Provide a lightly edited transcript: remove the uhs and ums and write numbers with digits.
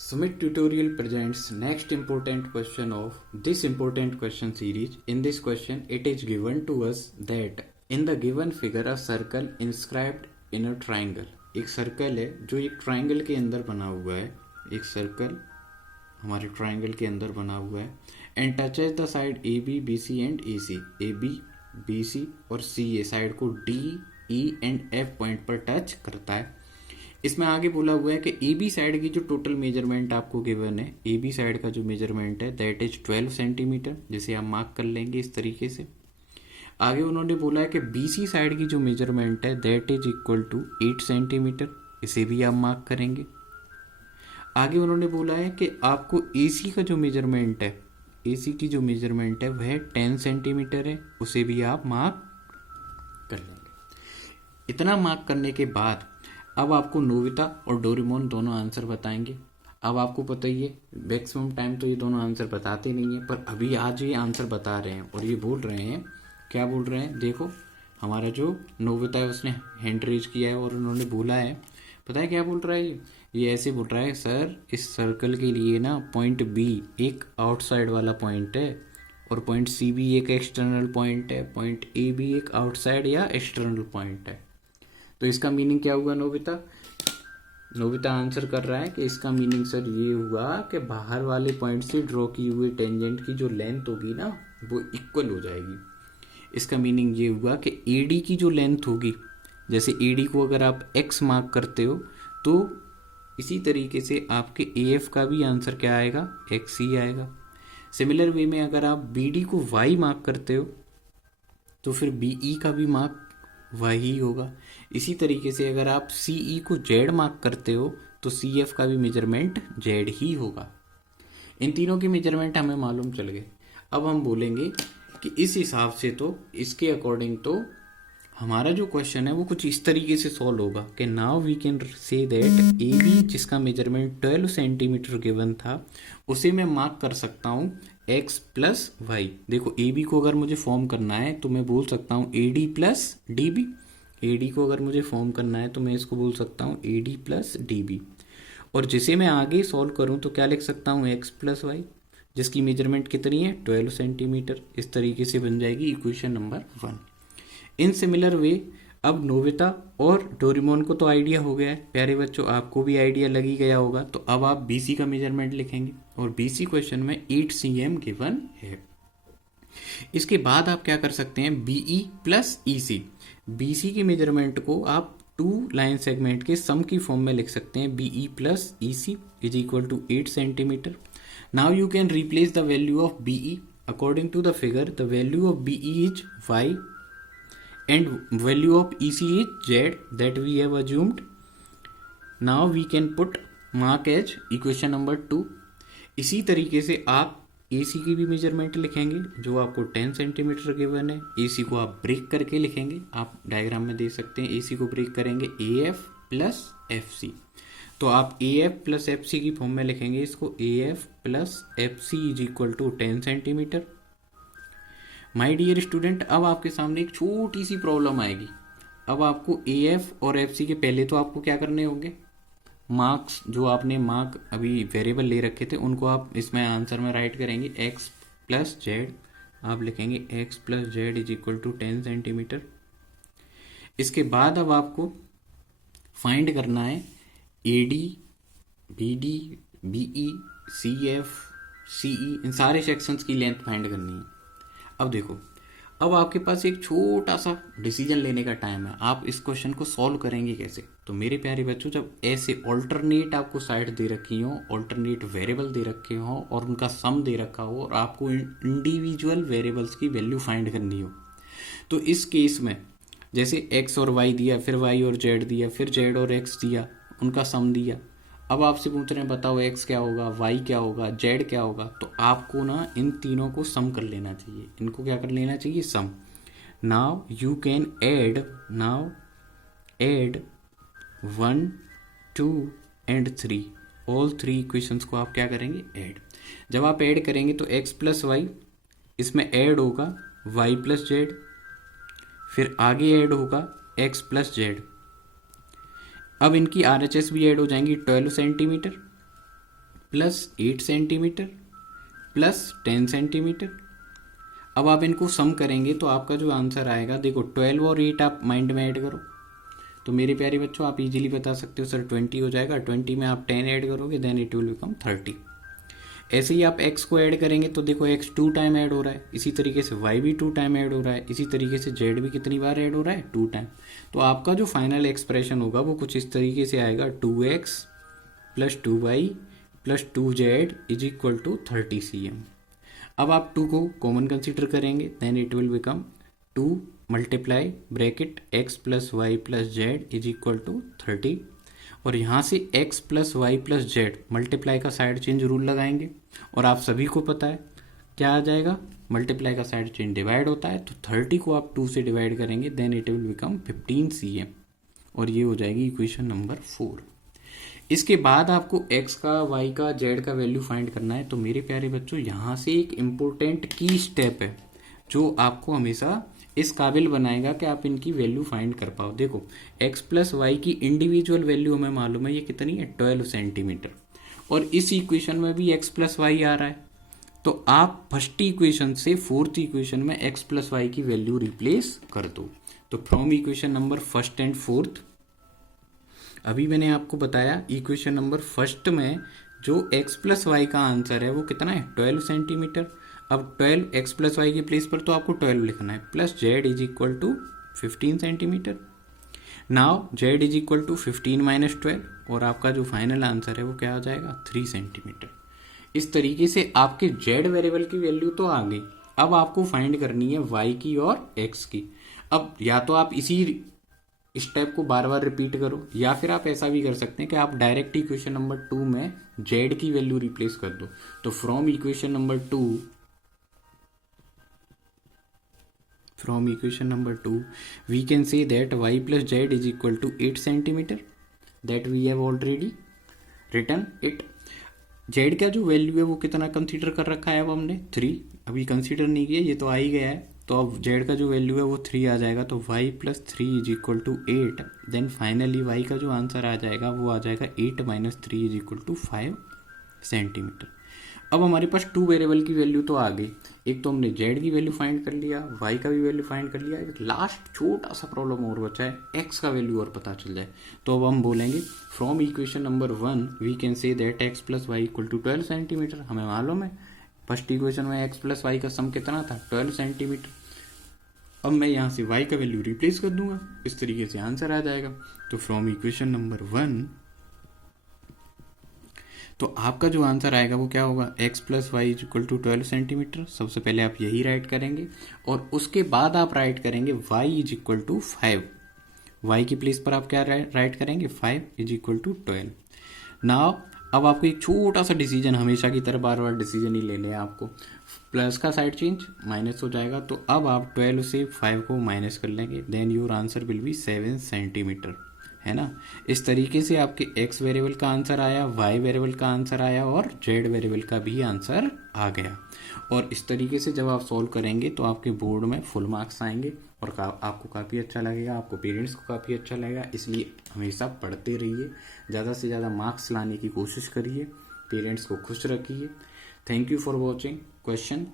Sumit Tutorial presents next important question of this important question series. In this question, it is given to us that in the given figure a circle inscribed in a triangle. एक circle है जो एक triangle के अंदर बना हुआ है. एक सर्कल हमारे ट्राइंगल के अंदर बना हुआ है and touches the side A B B C and A C. A B B C और सी ए साइड को D E and F point पर टच करता है. इसमें आगे बोला हुआ है कि ए बी साइड की जो टोटल मेजरमेंट आपको गिवन है, ए बी साइड का जो मेजरमेंट है दैट इज 12 सेंटीमीटर, जिसे आप मार्क कर लेंगे इस तरीके से. आगे उन्होंने बोला है कि बी सी साइड की जो मेजरमेंट है that is equal to 8 centimetre, इसे भी आप मार्क करेंगे. आगे उन्होंने बोला है कि आपको ए सी का जो मेजरमेंट है, ए सी की जो मेजरमेंट है वह 10 सेंटीमीटर है, उसे भी आप मार्क कर लेंगे. इतना मार्क करने के बाद अब आपको नोबिता और डोरेमोन दोनों आंसर बताएंगे. अब आपको पता ही है मैक्सिमम टाइम तो ये दोनों आंसर बताते नहीं है, पर अभी आज ये आंसर बता रहे हैं और ये बोल रहे हैं, क्या बोल रहे हैं देखो. हमारा जो नोबिता है उसने हैंड रेज किया है और उन्होंने बोला है, पता है क्या बोल रहा है ये ऐसे बोल रहा है, सर इस सर्कल के लिए ना पॉइंट बी एक आउटसाइड वाला पॉइंट है और पॉइंट सी भी एक एक्सटर्नल पॉइंट है, पॉइंट ए भी एक आउटसाइड या एक्सटर्नल पॉइंट है. तो इसका मीनिंग क्या हुआ नोबिता? नोबिता आंसर कर रहा है कि इसका मीनिंग सर ये हुआ कि बाहर वाले पॉइंट से ड्रॉ की हुई टेंजेंट की जो लेंथ होगी ना वो इक्वल हो जाएगी. इसका मीनिंग ये हुआ कि एडी की जो लेंथ होगी, जैसे एडी को अगर आप एक्स मार्क करते हो तो इसी तरीके से आपके एएफ का भी आंसर क्या आएगा, एक्स ही आएगा. सिमिलर वे में अगर आप बीडी को वाई मार्क करते हो तो फिर बीई का भी मार्क वही होगा. इसी तरीके से अगर आप सीई को जेड मार्क करते हो तो सीएफ का भी मेजरमेंट जेड ही होगा. इन तीनों की मेजरमेंट हमें मालूम चल गए. अब हम बोलेंगे कि इस हिसाब से तो इसके अकॉर्डिंग तो हमारा जो क्वेश्चन है वो कुछ इस तरीके से सॉल्व होगा कि now we can say that A B जिसका मेजरमेंट 12 सेंटीमीटर गिवन था उसे मैं मार्क कर सकता हूँ एक्स प्लस वाई. देखो ए बी को अगर मुझे फॉर्म करना है तो मैं बोल सकता हूँ A D plus D B. A D को अगर मुझे फॉर्म करना है तो मैं इसको बोल सकता हूँ A D plus D B. और जिसे मैं आगे सॉल्व करूँ तो क्या लिख सकता हूँ एक्स प्लस वाई, जिसकी मेजरमेंट कितनी है 12 सेंटीमीटर. इस तरीके से बन जाएगी equation number 1. In similar way अब नोबिता और डोरेमोन को तो आइडिया हो गया है. प्यारे बच्चों आपको भी आइडिया लग ही गया होगा. तो अब आप बीसी का मेजरमेंट लिखेंगे और बीसी क्वेश्चन में 8 cm गिवन है. इसके बाद आप क्या कर सकते हैं, बीई प्लस ईसी. बीसी की मेजरमेंट को आप 2 लाइन सेगमेंट के सम की फॉर्म में लिख सकते हैं. BE plus EC is equal to 8 centimetre. Now you can replace the value of BE according to the figure. The value of BE is y and value of EC is Z that we have assumed. Now we can put mark as equation number 2. इसी तरीके से आप AC की भी measurement लिखेंगे जो आपको 10 centimetre given है. AC को आप ब्रेक करके लिखेंगे, आप डायग्राम में दे सकते हैं. AC को ब्रेक करेंगे AF प्लस FC. तो आप AF प्लस FC की फॉर्म में लिखेंगे इसको AF plus FC is equal to 10 centimetre. My dear student अब आपके सामने एक छोटी सी प्रॉब्लम आएगी. अब आपको एएफ और एफसी के पहले तो आपको क्या करने होंगे, मार्क्स जो आपने मार्क अभी वेरिएबल ले रखे थे उनको आप इसमें आंसर में राइट करेंगे. एक्स प्लस जेड आप लिखेंगे X plus Z is equal to 10 centimetre. इसके बाद अब आपको फाइंड करना है A D B D BE C F CE, इन सारे सेक्शंस की लेंथ फाइंड करनी है. अब देखो अब आपके पास एक छोटा सा डिसीजन लेने का टाइम है. आप इस क्वेश्चन को सॉल्व करेंगे कैसे? तो मेरे प्यारे बच्चों जब ऐसे ऑल्टरनेट आपको साइड दे रखी हो, ऑल्टरनेट वेरिएबल दे रखे हो और उनका सम दे रखा हो और आपको इंडिविजुअल वेरिएबल्स की वैल्यू फाइंड करनी हो, तो इस केस में जैसे एक्स और वाई दिया, फिर वाई और जेड दिया, फिर जेड और एक्स दिया, उनका सम दिया. अब आपसे पूछ रहे हैं बताओ एक्स क्या होगा, वाई क्या होगा, जेड क्या होगा. तो आपको ना इन तीनों को सम कर लेना चाहिए. इनको क्या कर लेना चाहिए, sum. Now you can add, now add 1 2 and 3, all 3 equations को आप क्या करेंगे, ऐड. जब आप ऐड करेंगे तो एक्स प्लस वाई इसमें ऐड होगा वाई प्लस जेड, फिर आगे ऐड होगा एक्स प्लस जेड. अब इनकी RHS भी ऐड हो जाएंगी 12 centimetre. Plus 8 centimetre plus 10 centimetre. अब आप इनको सम करेंगे तो आपका जो आंसर आएगा, देखो 12 और 8 आप माइंड में ऐड करो तो मेरे प्यारे बच्चों आप इजीली बता सकते हो सर 20 हो जाएगा। 20 में आप 10 ऐड करोगे देन इट विल बिकम 30। ऐसे ही आप x को ऐड करेंगे तो देखो x 2 टाइम ऐड हो रहा है, इसी तरीके से y भी 2 टाइम ऐड हो रहा है, इसी तरीके से z भी कितनी बार ऐड हो रहा है, 2 टाइम। तो आपका जो फाइनल एक्सप्रेशन होगा वो कुछ इस तरीके से आएगा, 2x plus 2y plus 2z is equal to 30 cm। अब आप 2 को कॉमन कंसिडर करेंगे then it will become 2 multiply bracket x plus y plus Z is equal to 30, और यहाँ से x plus y plus z multiply का side change rule लगाएंगे, और आप सभी को पता है क्या आ जाएगा, मल्टीप्लाई का साइड चेंज डिवाइड होता है, तो 30 को आप 2 से डिवाइड करेंगे then it will become 15 cm, और ये हो जाएगी इक्वेशन नंबर 4। इसके बाद आपको x का, y का, z का वैल्यू फाइंड करना है। तो मेरे प्यारे बच्चों यहाँ से एक इम्पोर्टेंट की स्टेप है जो आपको हमेशा इस काबिल बनाएगा कि आप इनकी वैल्यू फाइंड कर पाओ। देखो x प्लस वाई की इंडिविजुअल वैल्यू हमें मालूम है ये कितनी है, 12 सेंटीमीटर, और इस इक्वेशन में भी x प्लस वाई आ रहा है, तो आप फर्स्ट इक्वेशन से फोर्थ इक्वेशन में x प्लस वाई की वैल्यू रिप्लेस कर दो। तो from equation number first and fourth, अभी मैंने आपको बताया इक्वेशन नंबर फर्स्ट में जो x प्लस वाई का आंसर है वो कितना है, 12 सेंटीमीटर। अब 12 x प्लस वाई के प्लेस पर तो आपको 12 लिखना है, plus z is equal to 15 centimetre. Now z is equal to 15 minus 12, और आपका जो फाइनल आंसर है वो क्या आ जाएगा, 3 सेंटीमीटर। इस तरीके से आपके z वेरिएबल की वैल्यू तो आ गई। अब आपको फाइंड करनी है y की और x की। अब या तो आप इसी स्टेप को बार बार रिपीट करो, या फिर आप ऐसा भी कर सकते हैं कि आप डायरेक्ट इक्वेशन नंबर 2 में z की वैल्यू रिप्लेस कर दो। तो from equation number 2 we can say that y plus z is equal to 8 centimeter, that we have already written it। z का जो वैल्यू है वो कितना कंसीडर कर रखा है अब हमने, 3, अभी कंसीडर नहीं किया, ये तो आ ही गया है, तो अब z का जो वैल्यू है वो 3 आ जाएगा, तो y plus 3 is equal to 8। Then finally y का जो आंसर आ जाएगा वो आ जाएगा 8 minus 3 is equal to 5 centimetre. अब हमारे पास 2 वेरिएबल की वैल्यू तो आ गई, एक तो हमने z की वैल्यू फाइंड कर लिया, y का भी वैल्यू फाइंड कर लिया, एक लास्ट छोटा सा प्रॉब्लम और बचा है, x का वैल्यू और पता चल जाए। तो अब हम बोलेंगे from equation number 1 we can say that x plus y equal to 12 centimetre. हमें मालूम है फर्स्ट इक्वेशन में x प्लस वाई का सम कितना था, 12 सेंटीमीटर। अब मैं यहाँ से y का वैल्यू रिप्लेस कर दूंगा, इस तरीके से आंसर आ जाएगा। तो फ्रॉम इक्वेशन नंबर 1 तो आपका जो आंसर आएगा वो क्या होगा, x plus y is equal to 12 centimetre. सबसे पहले आप यही राइट करेंगे, और उसके बाद आप राइट करेंगे y is equal to 5। y की प्लेस पर आप क्या राइट करेंगे, 5 इज इक्वल टू 12। नाउ अब आपको एक छोटा सा डिसीजन, हमेशा की तरह बार बार डिसीजन ही लेने हैं आपको, प्लस का साइड चेंज माइनस हो जाएगा, तो अब आप 12 से 5 को माइनस कर लेंगे, then your answer will be 7 centimetre, है ना। इस तरीके से आपके x वेरिएबल का आंसर आया, y वेरिएबल का आंसर आया, और z वेरिएबल का भी आंसर आ गया। और इस तरीके से जब आप सॉल्व करेंगे तो आपके बोर्ड में फुल मार्क्स आएंगे, और आपको काफ़ी अच्छा लगेगा, आपको पेरेंट्स को काफ़ी अच्छा लगेगा। इसलिए हमेशा पढ़ते रहिए, ज़्यादा से ज़्यादा मार्क्स लाने की कोशिश करिए, पेरेंट्स को खुश रखिए। Thank you for watching question.